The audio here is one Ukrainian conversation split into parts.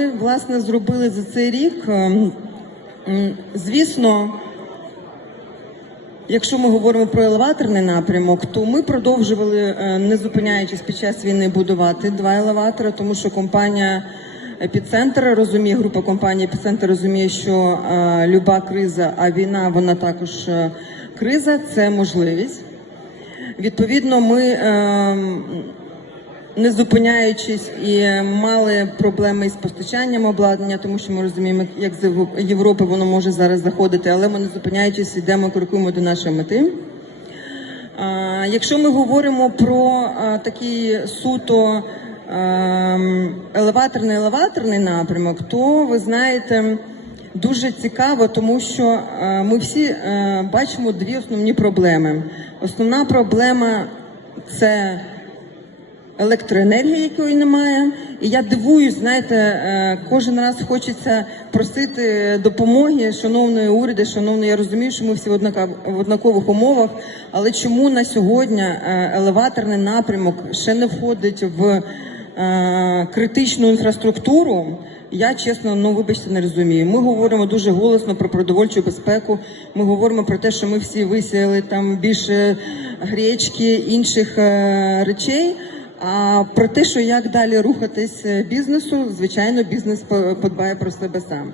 Ми, власне, зробили за цей рік. ем, Звісно, якщо ми говоримо про елеваторний напрямок, то ми продовжували, е, не зупиняючись під час війни, будувати два елеватори, тому що компанія Епіцентр розуміє, група компаній Епіцентр розуміє, що е, люба криза, а війна вона також е, криза, це можливість. Відповідно, ми ем, не зупиняючись і мали проблеми із постачанням обладнання, тому що ми розуміємо, як з Європи воно може зараз заходити, але ми не зупиняючись, йдемо, крокуємо до нашої мети. Якщо ми говоримо про такий суто ем, елеваторний елеваторний напрямок, то ви знаєте. Дуже цікаво, тому що е, ми всі е, бачимо дві основні проблеми. Основна проблема це електроенергії, якої немає. І я дивуюсь, знаєте, е, кожен раз хочеться просити допомоги, шановної уряди, шановної, я розумію, що ми всі в однакових умовах, але чому на сьогодні е, елеваторний напрямок ще не входить в е, критичну інфраструктуру? Я чесно, ну вибачте, не розумію. Ми говоримо дуже голосно про продовольчу безпеку. Ми говоримо про те, що ми всі висіяли там більше гречки, інших речей. А про те, що як далі рухатись е, бізнесу, звичайно, бізнес по- подбає про себе сам.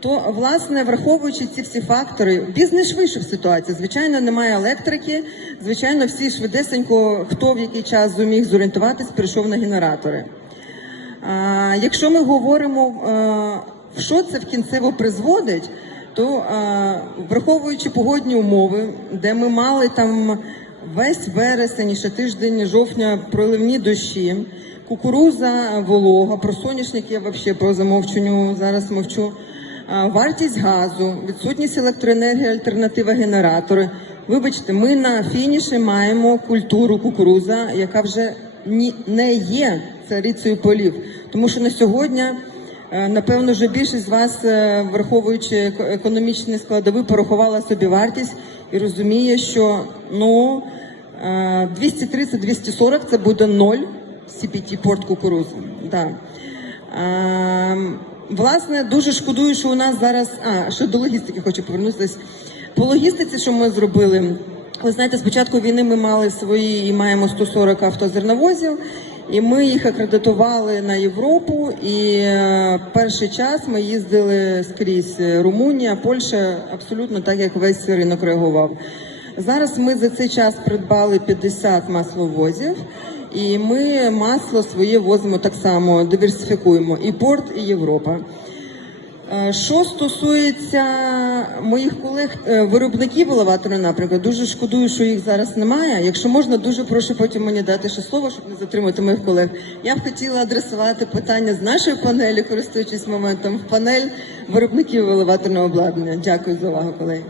То, власне, враховуючи ці всі фактори, бізнес вийшов ситуації. Звичайно, немає електрики. Звичайно, всі швидесенько, хто в який час зуміг зорієнтуватись, перейшов на генератори. А, якщо ми говоримо, е, в що це в кінцево призводить, то е, враховуючи погодні умови, де ми мали там весь вересень, ще тиждень жовтня проливні дощі, кукуруза волога, про соняшник я взагалі по замовченню зараз мовчу. Вартість газу, відсутність електроенергії, альтернатива генератори. Вибачте, ми на фініші маємо культуру кукуруза, яка вже не є царицею полів. Тому що на сьогодні, напевно, вже більшість з вас, е, враховуючи економічні складові, порахувала собі вартість і розуміє, що ну е, 230-240 це буде ноль CPT порт кукурузи. Да. Власне, дуже шкодую, що у нас зараз. А, ще до логістики хочу повернутися. По логістиці, що ми зробили, ви знаєте, з початку війни ми мали свої і маємо 140 автозерновозів, і ми їх акредитували на Європу. І е, перший час ми їздили скрізь Румунія, Польща, абсолютно так, як весь ринок реагував. Зараз ми за цей час придбали 50 масловозів. І ми масло своє возимо так само, диверсифікуємо і порт, і Європа. Е, Що стосується моїх колег, е, виробників елеватора напрямку, дуже шкодую, що їх зараз немає. Якщо можна, дуже прошу потім мені дати ще слово, щоб не затримати моїх колег. Я б хотіла адресувати питання з нашої панелі, користуючись моментом, в панель виробників елеваторного обладнання. Дякую за увагу, колеги.